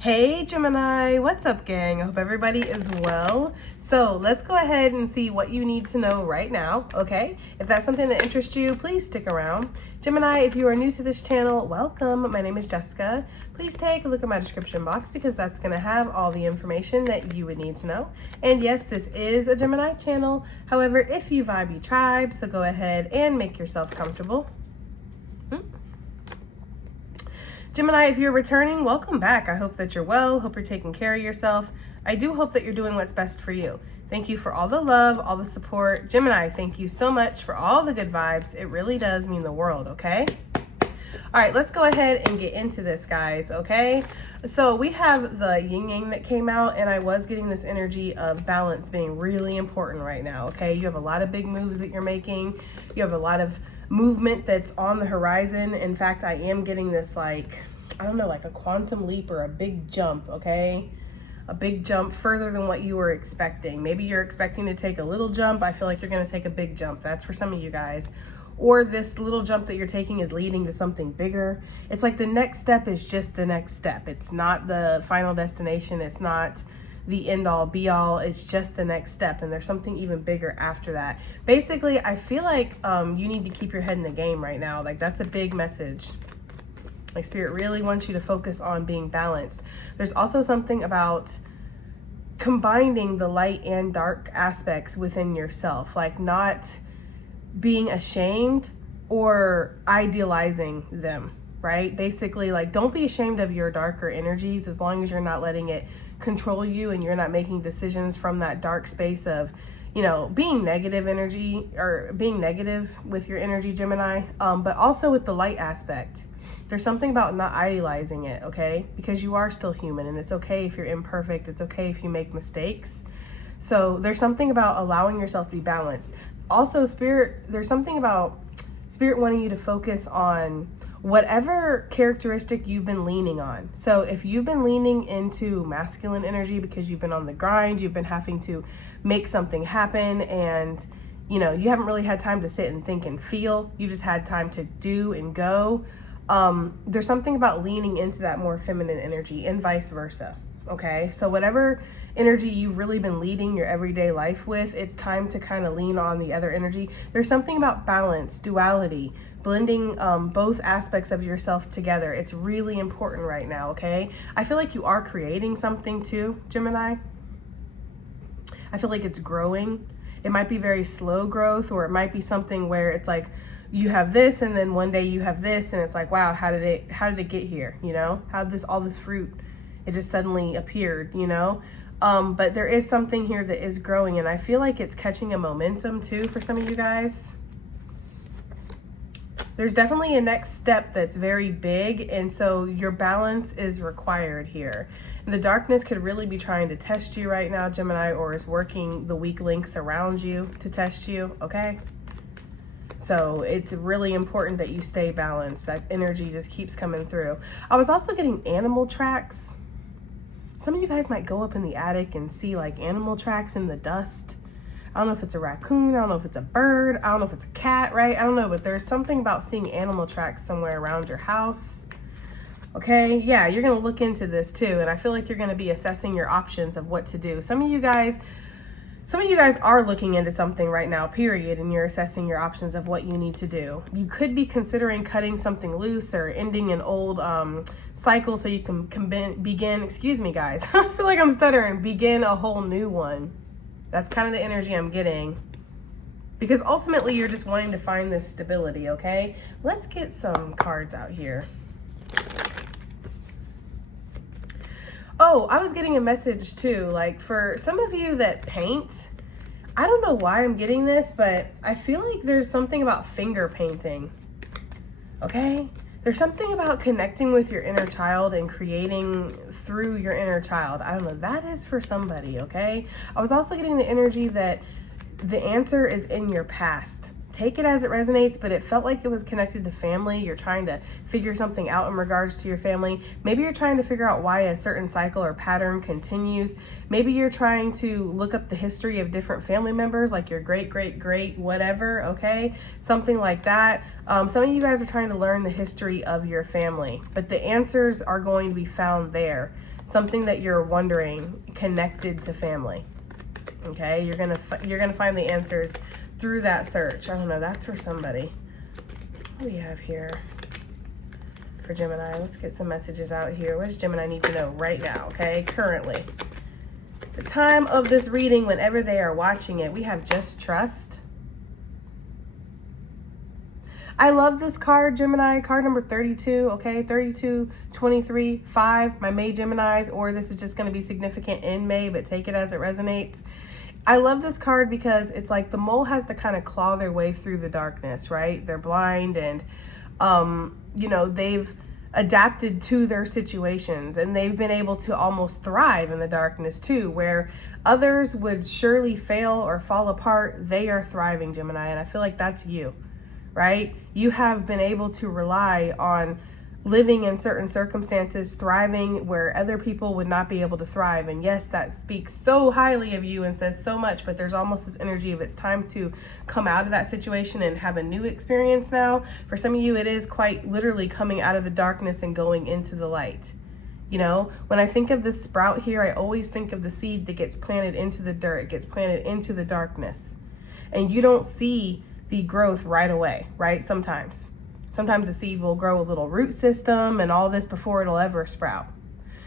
Hey Gemini, what's up gang? I hope everybody is well. So let's go ahead and see what you need to know right now, okay? If that's something that interests you, please stick around. Gemini, if you are new to this channel, welcome. My name is Jessica. Please take a look at my description box because that's gonna have all the information that you would need to know. And yes, this is a Gemini channel. However, if you vibe, you tribe, so go ahead and make yourself comfortable. Gemini, if you're returning, welcome back. I hope that you're well. Hope you're taking care of yourself. I do hope that you're doing what's best for you. Thank you for all the love, all the support. Gemini, thank you so much for all the good vibes. It really does mean the world, okay? All right, let's go ahead and get into this, guys, okay? So we have the yin yang that came out, and I was getting this energy of balance being really important right now, okay? You have a lot of big moves that you're making. You have a lot of movement that's on the horizon. In fact, I am getting this, like, I don't know, like a quantum leap or a big jump, okay? A big jump further than what you were expecting. Maybe you're expecting to take a little jump. I feel like you're going to take a big jump. That's for some of you guys. Or this little jump that you're taking is leading to something bigger. It's like the next step is just the next step. It's not the final destination. It's not the end all be all. It's just the next step, and there's something even bigger after that. Basically, I feel like you need to keep your head in the game right now. Like, that's a big message. Like, Spirit really wants you to focus on being balanced. There's also something about combining the light and dark aspects within yourself, like not being ashamed or idealizing them, right? Basically, like, don't be ashamed of your darker energies as long as you're not letting it control you and you're not making decisions from that dark space of, you know, being negative energy or being negative with your energy, Gemini, but also with the light aspect. There's something about not idealizing it, okay? Because you are still human, and it's okay if you're imperfect. It's okay if you make mistakes. So there's something about allowing yourself to be balanced. Also, Spirit, there's something about Spirit wanting you to focus on whatever characteristic you've been leaning on. So if you've been leaning into masculine energy because you've been on the grind, you've been having to make something happen, and you know, you haven't really had time to sit and think and feel. You just had time to do and go. There's something about leaning into that more feminine energy and vice versa. Okay, so whatever energy you've really been leading your everyday life with, it's time to kind of lean on the other energy. There's something about balance, duality, blending both aspects of yourself together. It's really important right now, okay? I feel like you are creating something too, Gemini. I feel like it's growing. It might be very slow growth, or it might be something where it's like you have this and then one day you have this and it's like, wow, how did it get here? You know, how did all this fruit, it just suddenly appeared, you know? But there is something here that is growing, and I feel like it's catching a momentum too for some of you guys. There's definitely a next step that's very big, and so your balance is required here. And the darkness could really be trying to test you right now, Gemini, or is working the weak links around you to test you, okay? So it's really important that you stay balanced. That energy just keeps coming through. I was also getting animal tracks. Some of you guys might go up in the attic and see like animal tracks in the dust. I don't know if it's a raccoon, I don't know if it's a bird, I don't know if it's a cat, right? I don't know, but there's something about seeing animal tracks somewhere around your house. Okay, yeah, you're gonna look into this too, and I feel like you're gonna be assessing your options of what to do. Some of you guys are looking into something right now, period, and you're assessing your options of what you need to do. You could be considering cutting something loose or ending an old cycle so you can begin, excuse me guys, I feel like I'm stuttering, begin a whole new one. That's kind of the energy I'm getting. Because ultimately you're just wanting to find this stability, okay? Let's get some cards out here. Oh, I was getting a message too, like for some of you that paint, I don't know why I'm getting this, but I feel like there's something about finger painting, okay? There's something about connecting with your inner child and creating through your inner child. I don't know, that is for somebody, okay? I was also getting the energy that the answer is in your past. take it as it resonates, but it felt like it was connected to family. You're trying to figure something out in regards to your family. Maybe you're trying to figure out why a certain cycle or pattern continues. Maybe you're trying to look up the history of different family members, like your great, great, great, whatever, okay? Something like that. Some of you guys are trying to learn the history of your family, but the answers are going to be found there. Something that you're wondering connected to family. Okay, you're gonna find the answers through that search. I don't know, that's for somebody. What do we have here for Gemini? Let's get some messages out here. What does Gemini need to know right now, okay? Currently. The time of this reading, whenever they are watching it, we have just trust. I love this card, Gemini, card number 32, okay? 32, 23, 5, my May Geminis, or this is just going to be significant in May, but take it as it resonates. I love this card because it's like the mole has to kind of claw their way through the darkness, right? They're blind and, you know, they've adapted to their situations and they've been able to almost thrive in the darkness too, where others would surely fail or fall apart. They are thriving, Gemini, and I feel like that's you, right? You have been able to rely on living in certain circumstances, thriving where other people would not be able to thrive. And yes, that speaks so highly of you and says so much, but there's almost this energy of it's time to come out of that situation and have a new experience now. For some of you, it is quite literally coming out of the darkness and going into the light. You know, when I think of this sprout here, I always think of the seed that gets planted into the dirt, it gets planted into the darkness. And you don't see the growth right away, right? Sometimes the seed will grow a little root system and all this before it'll ever sprout.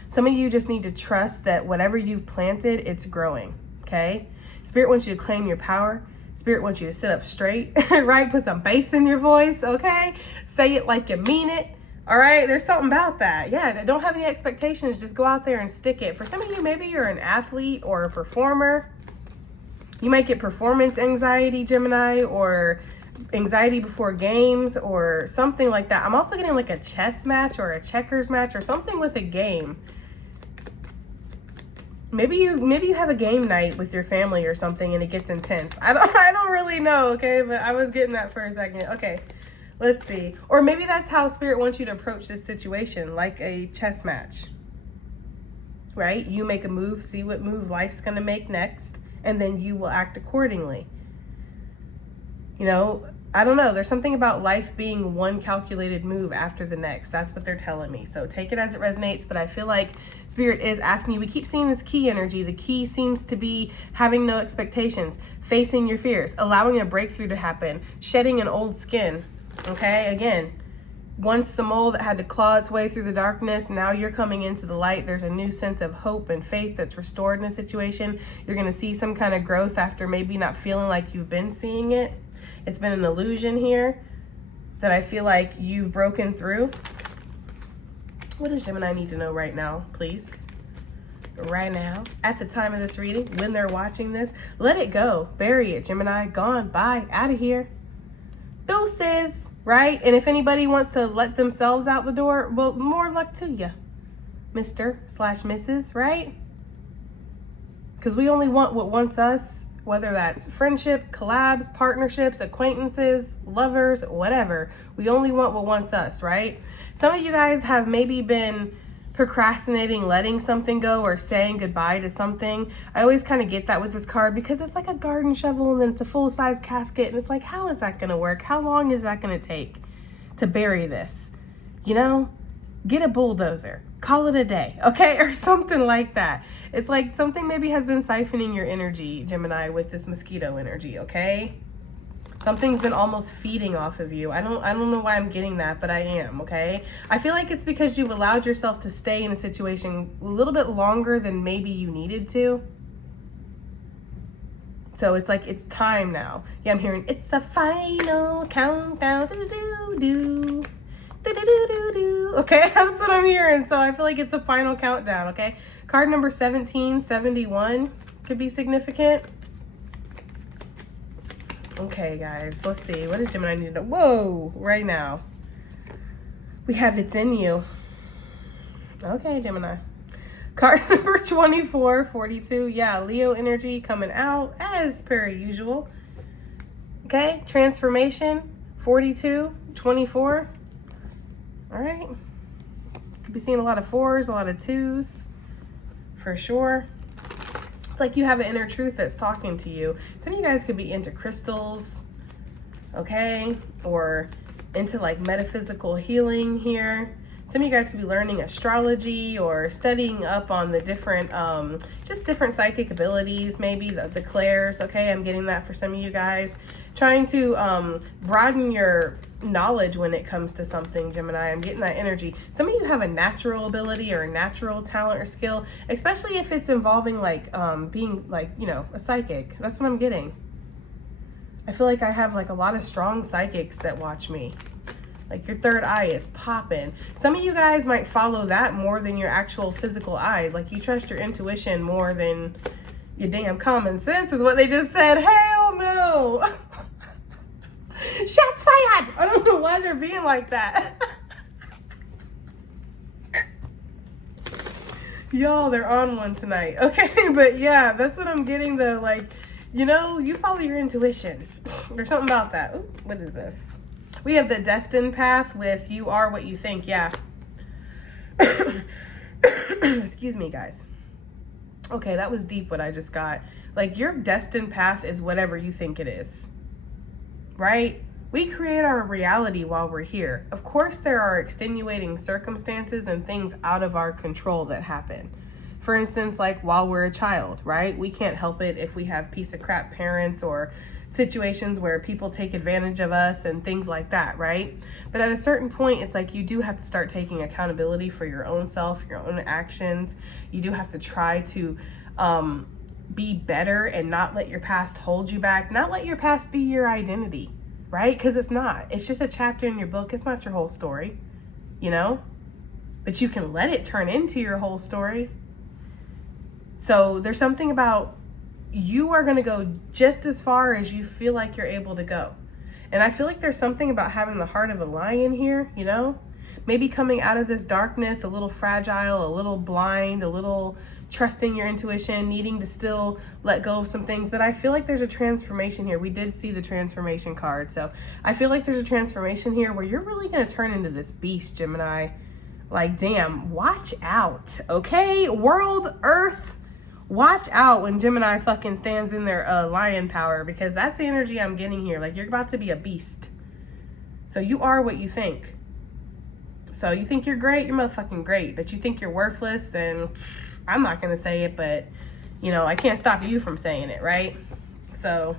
Some of you just need to trust that whatever you've planted, it's growing, okay? Spirit wants you to claim your power. Spirit wants you to sit up straight, right? Put some bass in your voice, okay? Say it like you mean it, all right? There's something about that. Yeah, don't have any expectations. Just go out there and stick it. For some of you, maybe you're an athlete or a performer. You might get performance anxiety, Gemini, or anxiety before games or something like that. I'm also getting like a chess match or a checkers match or something with a game. Maybe you have a game night with your family or something and it gets intense. I don't really know, okay? But I was getting that for a second. Okay, let's see. Or maybe that's how Spirit wants you to approach this situation, like a chess match, right? You make a move, see what move life's gonna make next, and then you will act accordingly. You know, I don't know. There's something about life being one calculated move after the next. That's what they're telling me. So take it as it resonates. But I feel like Spirit is asking you, we keep seeing this key energy. The key seems to be having no expectations, facing your fears, allowing a breakthrough to happen, shedding an old skin. Okay, again, once the mole that had to claw its way through the darkness, now you're coming into the light. There's a new sense of hope and faith that's restored in a situation. You're going to see some kind of growth after maybe not feeling like you've been seeing it. It's been an illusion here that I feel like you've broken through. What does Gemini need to know right now, please? Right now, at the time of this reading, when they're watching this, let it go. Bury it, Gemini. Gone. Bye. Out of here. Deuces, right? And if anybody wants to let themselves out the door, well, more luck to you, Mr./Mrs., right? Because we only want what wants us. Whether that's friendship, collabs, partnerships, acquaintances, lovers, whatever. We only want what wants us, right? Some of you guys have maybe been procrastinating letting something go or saying goodbye to something. I always kind of get that with this card because it's like a garden shovel and then it's a full-size casket and it's like, how is that going to work? How long is that going to take to bury this? You know, get a bulldozer. Call it a day, okay? Or something like that. It's like something maybe has been siphoning your energy, Gemini, with this mosquito energy, okay? Something's been almost feeding off of you. I don't know why I'm getting that, but I am, okay? I feel like it's because you've allowed yourself to stay in a situation a little bit longer than maybe you needed to. So it's like it's time now. Yeah, I'm hearing it's the final countdown. Do-do-do-do. Okay, that's what I'm hearing. So I feel like it's a final countdown, okay? Card number 1771 could be significant. Okay, guys, let's see. What does Gemini need to know? Whoa, right now. We have it's in you. Okay, Gemini. Card number 2442. Yeah, Leo energy coming out as per usual. Okay, transformation, 42, 24. All right. Could be seeing a lot of 4s, a lot of 2s, for sure. It's like you have an inner truth that's talking to you. Some of you guys could be into crystals, okay? Or into like metaphysical healing here. Some of you guys could be learning astrology or studying up on the different, just different psychic abilities, maybe the clairs, okay? I'm getting that for some of you guys. Trying to broaden your knowledge when it comes to something, Gemini. I'm getting that energy. Some of you have a natural ability or a natural talent or skill, especially if it's involving like being like, you know, a psychic. That's what I'm getting. I feel like I have like a lot of strong psychics that watch me. Like your third eye is popping. Some of you guys might follow that more than your actual physical eyes. Like you trust your intuition more than your damn common sense is what they just said. Hell no. Shots fired. I don't know why they're being like that. Y'all, they're on one tonight. Okay, but yeah, that's what I'm getting though. Like, you know, you follow your intuition. There's something about that. Ooh, what is this? We have the destined path with you are what you think. Yeah. Excuse me, guys. Okay, that was deep what I just got. Like your destined path is whatever you think it is. Right? We create our reality while we're here. Of course, there are extenuating circumstances and things out of our control that happen. For instance, like while we're a child, right? We can't help it if we have piece of crap parents or situations where people take advantage of us and things like that, right? But at a certain point, it's like you do have to start taking accountability for your own self, your own actions. You do have to try to be better and not let your past hold you back, not let your past be your identity, right? Because it's not. It's just a chapter in your book. It's not your whole story, you know? But you can let it turn into your whole story. So there's something about you are going to go just as far as you feel like you're able to go. And I feel like there's something about having the heart of a lion here, you know? Maybe coming out of this darkness a little fragile, a little blind, a little trusting your intuition, needing to still let go of some things. But I feel like there's a transformation here. We did see the transformation card. So I feel like there's a transformation here where you're really going to turn into this beast, Gemini. Like, damn, watch out, okay? World, Earth, watch out when Gemini fucking stands in their lion power, because that's the energy I'm getting here. Like, you're about to be a beast. So you are what you think. So you think you're great, you're motherfucking great. But you think you're worthless, then I'm not going to say it, but, you know, I can't stop you from saying it, right? So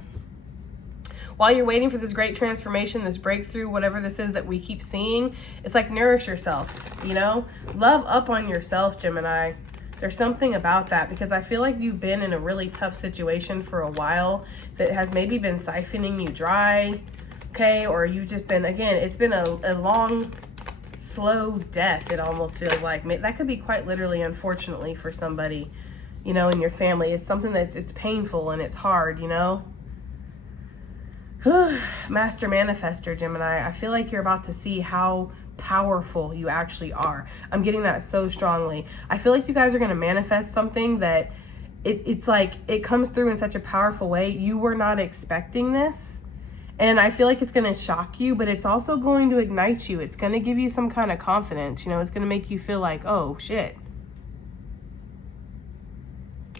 while you're waiting for this great transformation, this breakthrough, whatever this is that we keep seeing, it's like nourish yourself, you know? Love up on yourself, Gemini. There's something about that, because I feel like you've been in a really tough situation for a while that has maybe been siphoning you dry, okay? Or you've just been, again, it's been a long, slow death, it almost feels like. That could be quite literally, unfortunately, for somebody, you know, in your family. It's something that's, it's painful and it's hard, you know? Master Manifester, Gemini. I feel like you're about to see how powerful you actually are. I'm getting that so strongly. I feel like you guys are going to manifest something that it's like it comes through in such a powerful way. You were not expecting this. And I feel like it's going to shock you, but it's also going to ignite you. It's going to give you some kind of confidence. You know, it's going to make you feel like, oh, shit.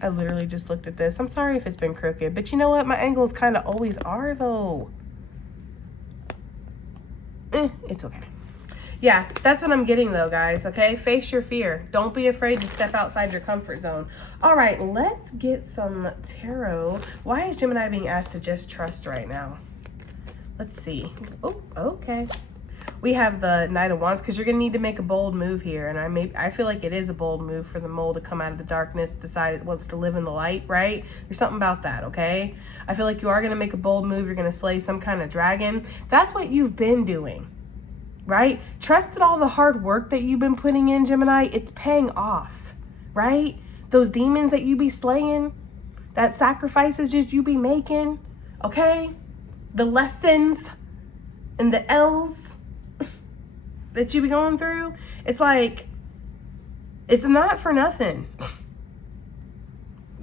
I literally just looked at this. I'm sorry if it's been crooked, but you know what? My angles kind of always are, though. It's okay. Yeah, that's what I'm getting, though, guys, okay? Face your fear. Don't be afraid to step outside your comfort zone. All right, let's get some tarot. Why is Gemini being asked to just trust right now? Let's see. Oh, okay. We have the Knight of Wands, because you're going to need to make a bold move here. And I feel like it is a bold move for the mole to come out of the darkness, decide it wants to live in the light, right? There's something about that, okay? I feel like you are going to make a bold move. You're going to slay some kind of dragon. That's what you've been doing, right? Trust that all the hard work that you've been putting in, Gemini, it's paying off, right? Those demons that you be slaying, that sacrifices that you be making, okay? The lessons and the L's that you be going through, it's like, it's not for nothing.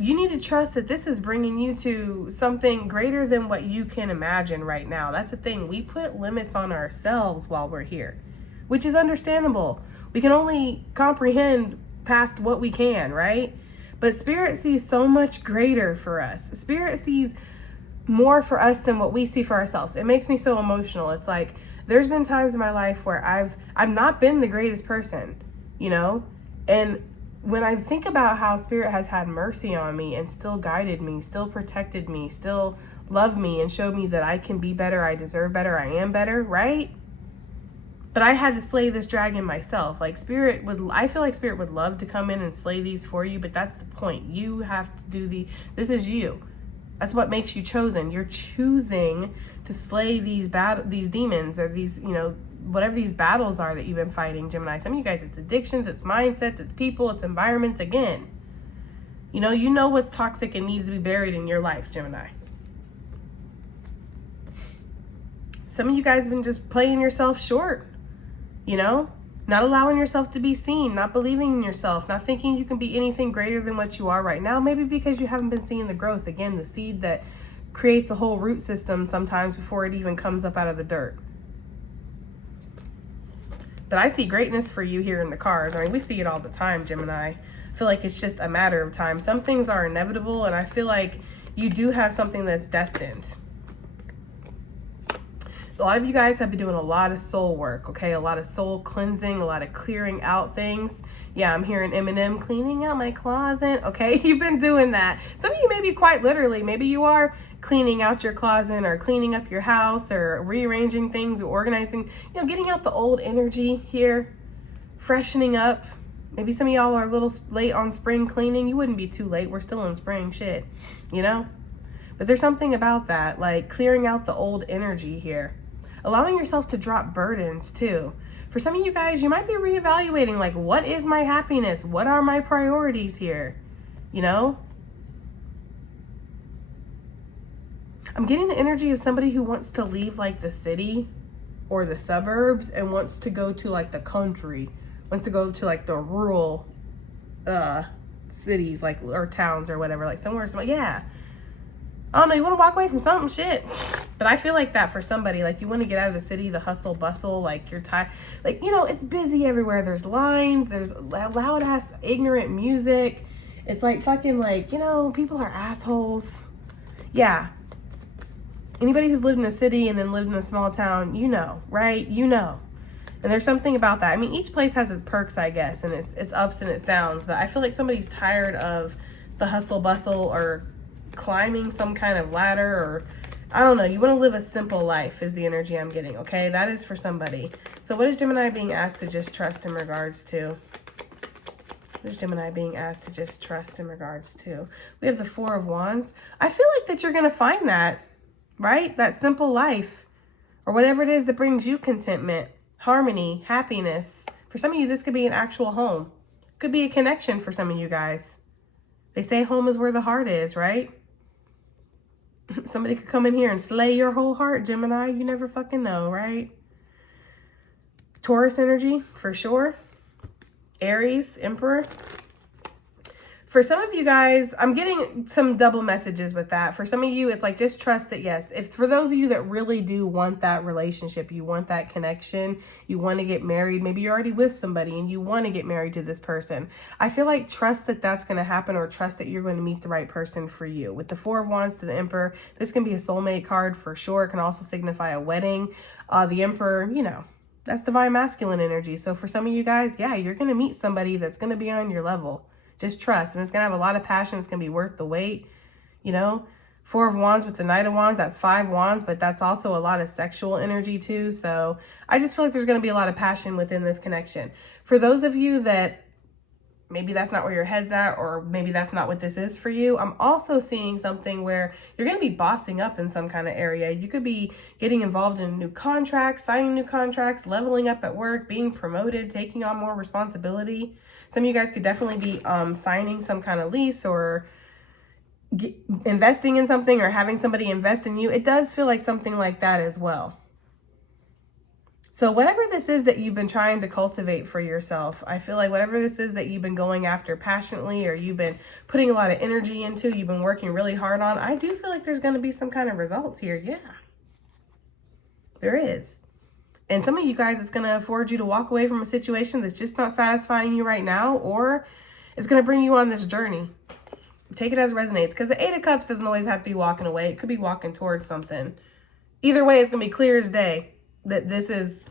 you need to trust that this is bringing you to something greater than what you can imagine right now. That's the thing. We put limits on ourselves while we're here, which is understandable. We can only comprehend past what we can, right? But Spirit sees so much greater for us. Spirit sees more for us than what we see for ourselves. It makes me so emotional. It's like there's been times in my life where I've not been the greatest person, you know? And when I think about how Spirit has had mercy on me and still guided me, still protected me, still loved me and showed me that I can be better, I deserve better, I am better, right? But I had to slay this dragon myself. Like I feel like Spirit would love to come in and slay these for you, but that's the point. You have to do this is you. That's what makes you chosen. You're choosing to slay these demons, or these, you know, whatever these battles are that you've been fighting, Gemini. Some of you guys, it's addictions, it's mindsets, it's people, it's environments. Again, you know what's toxic and needs to be buried in your life, Gemini. Some of you guys have been just playing yourself short, you know, not allowing yourself to be seen, not believing in yourself, not thinking you can be anything greater than what you are right now. Maybe because you haven't been seeing the growth. Again, the seed that creates a whole root system sometimes before it even comes up out of the dirt. But I see greatness for you here in the cars. I mean, we see it all the time, Gemini. I feel like it's just a matter of time. Some things are inevitable, and I feel like you do have something that's destined. A lot of you guys have been doing a lot of soul work, okay? A lot of soul cleansing, a lot of clearing out things. Yeah, I'm hearing Eminem, cleaning out my closet, okay? You've been doing that. Some of you maybe quite literally, maybe you are cleaning out your closet or cleaning up your house or rearranging things or organizing, you know, getting out the old energy here, freshening up. Maybe some of y'all are a little late on spring cleaning. You wouldn't be too late. We're still in spring shit, you know? But there's something about that, like clearing out the old energy here. Allowing yourself to drop burdens too. For some of you guys, you might be reevaluating, like, what is my happiness? What are my priorities here? You know? I'm getting the energy of somebody who wants to leave like the city or the suburbs and wants to go to like the country, wants to go to like the rural cities, like, or towns or whatever, like somewhere, yeah. I don't know, you want to walk away from something, shit. But I feel like that for somebody, like you want to get out of the city, the hustle bustle, like you're tired, like, you know, it's busy everywhere. There's lines, there's loud ass ignorant music. It's like fucking like, you know, people are assholes. Yeah. Anybody who's lived in a city and then lived in a small town, you know, right? You know. And there's something about that. I mean, each place has its perks, I guess, and its ups and its downs. But I feel like somebody's tired of the hustle bustle or climbing some kind of ladder, or I don't know. You want to live a simple life is the energy I'm getting, okay? That is for somebody. So what is Gemini being asked to just trust in regards to? What is Gemini being asked to just trust in regards to? We have the Four of Wands. I feel like that you're going to find that, right? That simple life, or whatever it is that brings you contentment, harmony, happiness. For some of you, this could be an actual home. Could be a connection for some of you guys. They say home is where the heart is, right? Somebody could come in here and slay your whole heart, Gemini. You never fucking know, right? Taurus energy, for sure. Aries, Emperor. For some of you guys, I'm getting some double messages with that. For some of you, it's like, just trust that, yes. If for those of you that really do want that relationship, you want that connection, you want to get married, maybe you're already with somebody and you want to get married to this person. I feel like trust that that's going to happen, or trust that you're going to meet the right person for you. With the Four of Wands to the Emperor, this can be a soulmate card for sure. It can also signify a wedding. The Emperor, you know, that's divine masculine energy. So for some of you guys, yeah, you're going to meet somebody that's going to be on your level. Just trust. And it's going to have a lot of passion. It's going to be worth the wait. You know, Four of Wands with the Knight of Wands, that's 5 wands, but that's also a lot of sexual energy too. So I just feel like there's going to be a lot of passion within this connection. For those of you that maybe that's not where your head's at, or maybe that's not what this is for you, I'm also seeing something where you're going to be bossing up in some kind of area. You could be getting involved in new contracts, signing new contracts, leveling up at work, being promoted, taking on more responsibility. Some of you guys could definitely be signing some kind of lease, or investing in something, or having somebody invest in you. It does feel like something like that as well. So whatever this is that you've been trying to cultivate for yourself, I feel like whatever this is that you've been going after passionately, or you've been putting a lot of energy into, you've been working really hard on, I do feel like there's going to be some kind of results here. Yeah, there is. And some of you guys, it's going to afford you to walk away from a situation that's just not satisfying you right now, or it's going to bring you on this journey. Take it as resonates, because the Eight of Cups doesn't always have to be walking away. It could be walking towards something. Either way, it's going to be clear as day that this is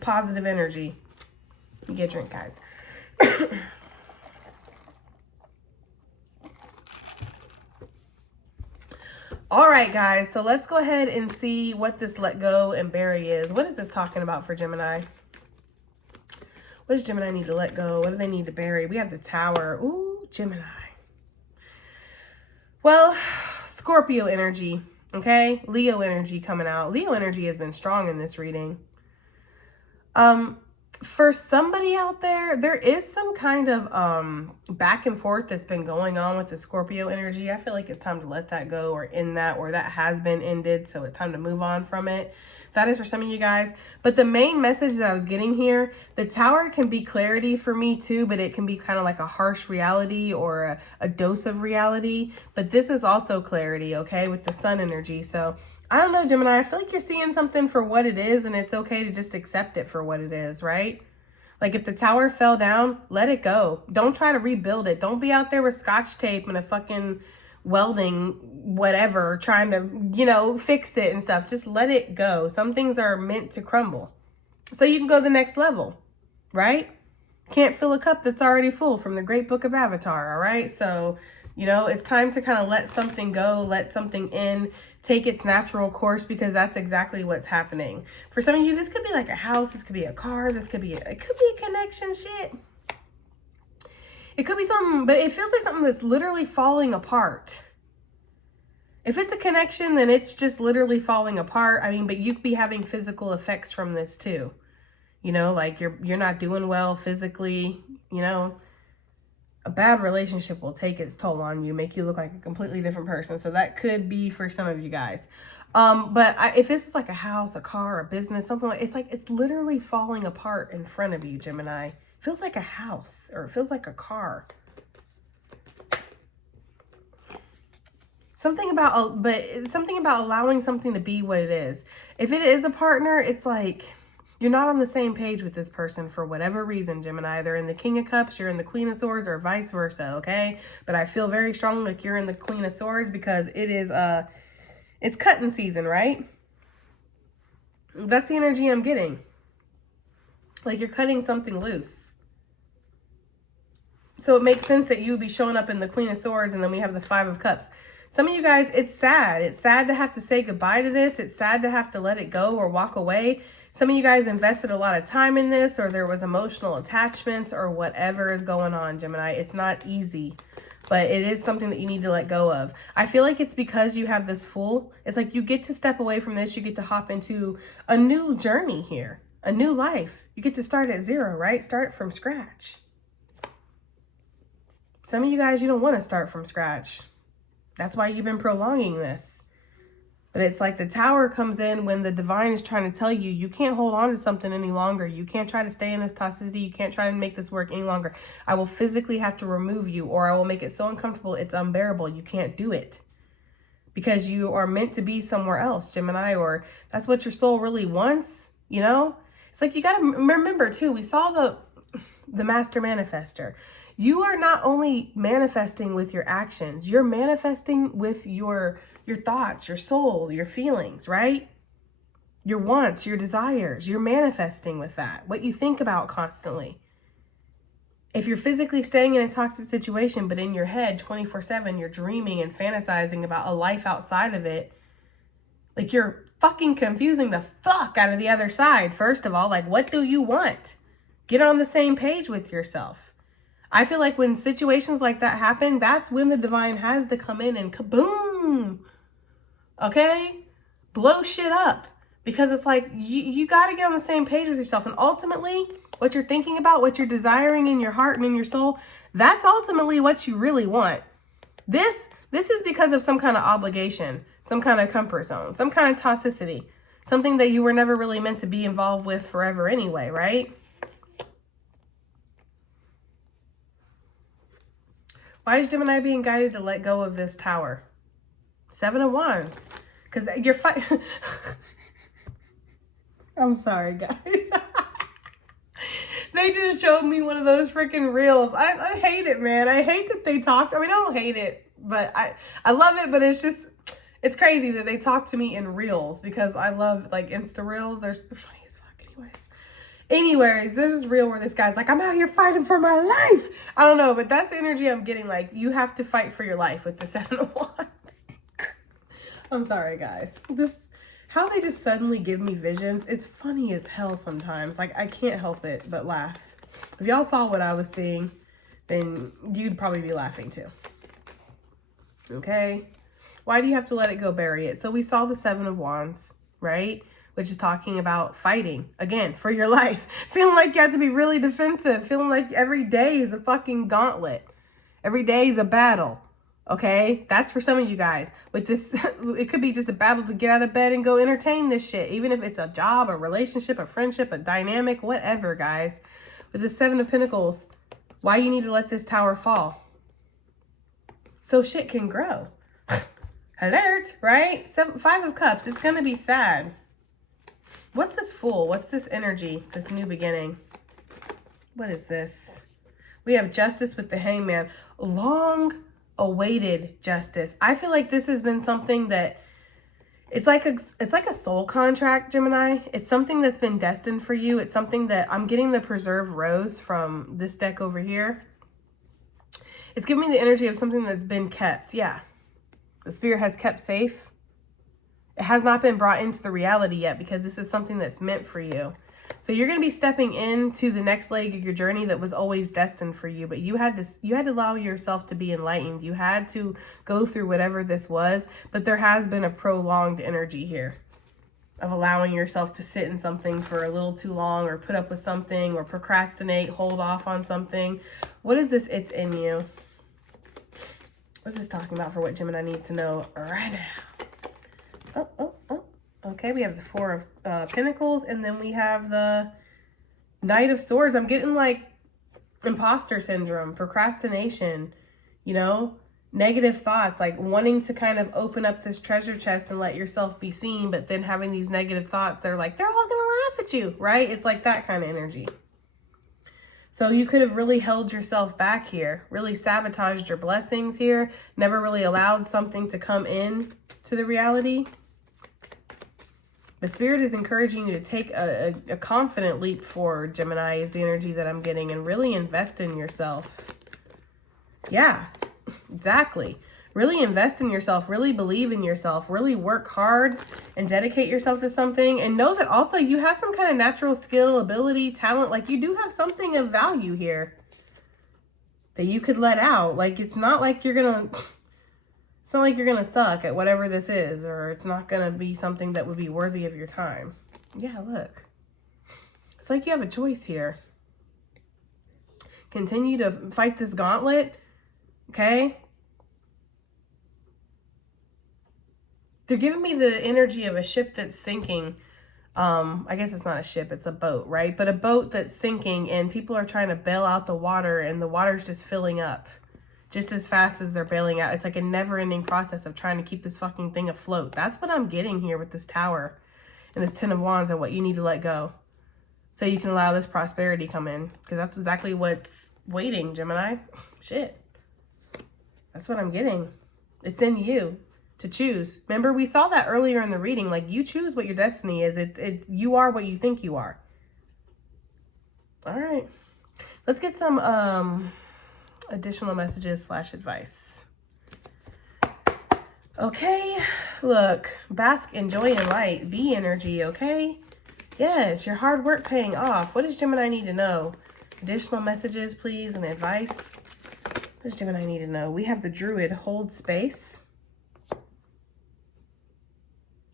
positive energy. Get a drink, guys. All right, guys. So let's go ahead and see what this let go and bury is. What is this talking about for Gemini? What does Gemini need to let go? What do they need to bury? We have the Tower. Ooh, Gemini. Well, Scorpio energy. Okay, Leo energy coming out. Leo energy has been strong in this reading. For somebody out there, there is some kind of back and forth that's been going on with the Scorpio energy. I feel like it's time to let that go, or end that, or that has been ended. So it's time to move on from it. That is for some of you guys. But the main message that I was getting here, the Tower can be clarity for me too, but it can be kind of like a harsh reality, or a dose of reality. But this is also clarity, okay, with the Sun energy. So I don't know, Gemini, I feel like you're seeing something for what it is, and it's okay to just accept it for what it is, right? Like if the Tower fell down, let it go. Don't try to rebuild it. Don't be out there with Scotch tape and a fucking welding whatever trying to, you know, fix it and stuff. Just let it go. Some things are meant to crumble so you can go to the next level, right? Can't fill a cup that's already full, from the great book of Avatar. All right, so you know, it's time to kind of let something go, let something in, take its natural course, because that's exactly what's happening. For some of you, this could be like a house, this could be a car, this could be it could be a connection. Shit, it could be something, but it feels like something that's literally falling apart. If it's a connection, then it's just literally falling apart. I mean, but you could be having physical effects from this too. You know, like you're not doing well physically. You know, a bad relationship will take its toll on you, make you look like a completely different person. So that could be for some of you guys. But if this is like a house, a car, a business, something like, it's literally falling apart in front of you, Gemini. Feels like a house, or it feels like a car. Something about allowing something to be what it is. If it is a partner, it's like you're not on the same page with this person for whatever reason, Gemini. They're in the King of Cups, you're in the Queen of Swords, or vice versa, okay? But I feel very strongly like you're in the Queen of Swords, because it is it's cutting season, right? That's the energy I'm getting. Like you're cutting something loose. So it makes sense that you would be showing up in the Queen of Swords, and then we have the Five of Cups. Some of you guys, it's sad. It's sad to have to say goodbye to this. It's sad to have to let it go or walk away. Some of you guys invested a lot of time in this, or there was emotional attachments, or whatever is going on, Gemini. It's not easy, but it is something that you need to let go of. I feel like it's because you have this Fool. It's like you get to step away from this. You get to hop into a new journey here, a new life. You get to start at zero, right? Start from scratch. Some of you guys, you don't want to start from scratch. That's why you've been prolonging this. But it's like the Tower comes in when the divine is trying to tell you, you can't hold on to something any longer. You can't try to stay in this toxicity. You can't try to make this work any longer. I will physically have to remove you, or I will make it so uncomfortable it's unbearable. You can't do it. Because you are meant to be somewhere else, Gemini, or that's what your soul really wants, you know? It's like you got to remember too, we saw the Master Manifester. You are not only manifesting with your actions, you're manifesting with your thoughts, your soul, your feelings, right? Your wants, your desires, you're manifesting with that. What you think about constantly. If you're physically staying in a toxic situation, but in your head 24/7, you're dreaming and fantasizing about a life outside of it, like you're fucking confusing the fuck out of the other side. First of all, like, what do you want? Get on the same page with yourself. I feel like when situations like that happen, that's when the divine has to come in and kaboom, okay? Blow shit up. Because it's like, you got to get on the same page with yourself. And ultimately, what you're thinking about, what you're desiring in your heart and in your soul, that's ultimately what you really want. This is because of some kind of obligation, some kind of comfort zone, some kind of toxicity, Something that you were never really meant to be involved with forever anyway, right? Why is Gemini being guided to let go of this Tower? 7 of Wands. Because you're fighting. I'm sorry, guys. They just showed me one of those freaking reels. I hate it, man. I hate that they talked. I mean, I don't hate it, but I love it, but it's just, it's crazy that they talk to me in reels because I love like Insta reels. They're funny as fuck anyways, this is real where this guy's like, I'm out here fighting for my life. I don't know, but that's the energy I'm getting. Like, you have to fight for your life with the 7 of Wands. I'm sorry, guys. How they just suddenly give me visions, it's funny as hell sometimes. Like, I can't help it but laugh. If y'all saw what I was seeing, then you'd probably be laughing too. Okay? Why do you have to let it go, bury it? So we saw the 7 of Wands, right? Which is talking about fighting, again, for your life. Feeling like you have to be really defensive. Feeling like every day is a fucking gauntlet. Every day is a battle. Okay, that's for some of you guys. With this, it could be just a battle to get out of bed and go entertain this shit. Even if it's a job, a relationship, a friendship, a dynamic, whatever, guys. With the 7 of Pentacles, why you need to let this Tower fall? So shit can grow. Alert, right? 5 of Cups, it's going to be sad. What's this Fool? What's this energy? This new beginning? What is this? We have Justice with the Hangman. Long awaited justice. I feel like this has been something that it's like a soul contract, Gemini. It's something that's been destined for you. It's something that I'm getting the Preserve Rose from this deck over here. It's giving me the energy of something that's been kept. Yeah. The Spirit has kept safe. It has not been brought into the reality yet because this is something that's meant for you. So you're going to be stepping into the next leg of your journey that was always destined for you, but you had to allow yourself to be enlightened. You had to go through whatever this was, but there has been a prolonged energy here of allowing yourself to sit in something for a little too long or put up with something or procrastinate, hold off on something. What is this? It's in you. What's this talking about for what Gemini needs to know right now? Oh. Okay, we have the 4 of Pentacles, and then we have the Knight of Swords. I'm getting like imposter syndrome, procrastination, you know, negative thoughts, like wanting to kind of open up this treasure chest and let yourself be seen, but then having these negative thoughts that are like, they're all going to laugh at you, right? It's like that kind of energy. So you could have really held yourself back here, really sabotaged your blessings here, never really allowed something to come in to the reality. The Spirit is encouraging you to take a confident leap forward, Gemini, is the energy that I'm getting, and really invest in yourself. Yeah, exactly. Really invest in yourself, really believe in yourself, really work hard and dedicate yourself to something. And know that also you have some kind of natural skill, ability, talent. Like you do have something of value here that you could let out. Like it's not like you're going to... It's not like you're going to suck at whatever this is, or it's not going to be something that would be worthy of your time. Yeah, look. It's like you have a choice here. Continue to fight this gauntlet, okay? They're giving me the energy of a ship that's sinking. I guess it's not a ship, it's a boat, right? But a boat that's sinking and people are trying to bail out the water and the water's just filling up. Just as fast as they're bailing out. It's like a never-ending process of trying to keep this fucking thing afloat. That's what I'm getting here with this Tower and this 10 of Wands and what you need to let go so you can allow this prosperity come in. Because that's exactly what's waiting, Gemini. Shit. That's what I'm getting. It's in you to choose. Remember, we saw that earlier in the reading. Like, you choose what your destiny is. You are what you think you are. All right. Let's get some... additional messages / advice. Okay, look, bask in joy and light, be energy, okay? Yes, your hard work paying off. What does Gemini need to know? Additional messages, please, and advice. What does Gemini need to know? We have the Druid, hold space.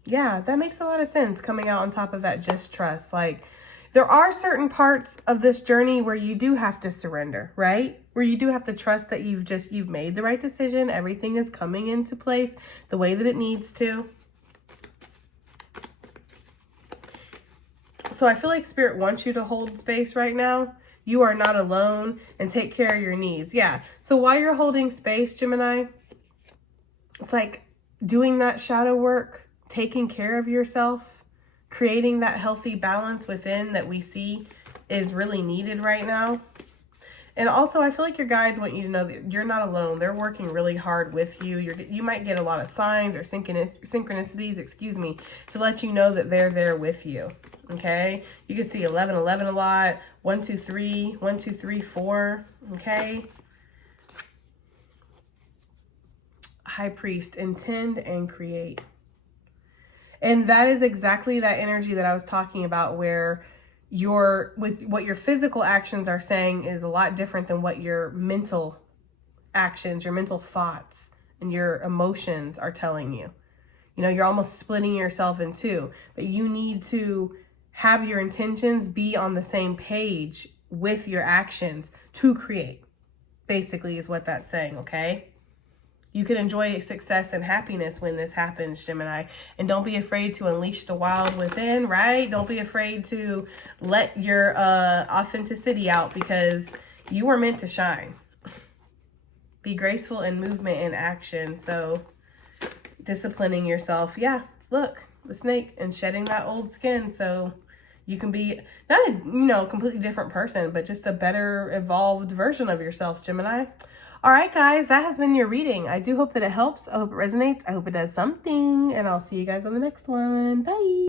Yeah, that makes a lot of sense coming out on top of that just trust. Like, there are certain parts of this journey where you do have to surrender, right? Where you do have to trust that you've made the right decision. Everything is coming into place the way that it needs to. So I feel like Spirit wants you to hold space right now. You are not alone, and take care of your needs. Yeah. So while you're holding space, Gemini, it's like doing that shadow work, taking care of yourself, creating that healthy balance within that we see is really needed right now. And also, I feel like your guides want you to know that you're not alone. They're working really hard with you. You might get a lot of signs or synchronicities, excuse me, to let you know that they're there with you. Okay? You can see 11, 11 a lot. 1, 2, 3, 1, 2, 3, 4. Okay? High Priest, intend and create. And that is exactly that energy that I was talking about, where what your physical actions are saying is a lot different than what your mental actions, your mental thoughts, and your emotions are telling you. You know, you're almost splitting yourself in two, but you need to have your intentions be on the same page with your actions to create, basically, is what that's saying, okay? You can enjoy success and happiness when this happens, Gemini. And don't be afraid to unleash the wild within, right? Don't be afraid to let your authenticity out, because you were meant to shine. Be graceful in movement and action. So disciplining yourself. Yeah, look, the snake, and shedding that old skin so you can be not a completely different person, but just a better evolved version of yourself, Gemini. All right, guys, that has been your reading. I do hope that it helps. I hope it resonates. I hope it does something, and I'll see you guys on the next one. Bye.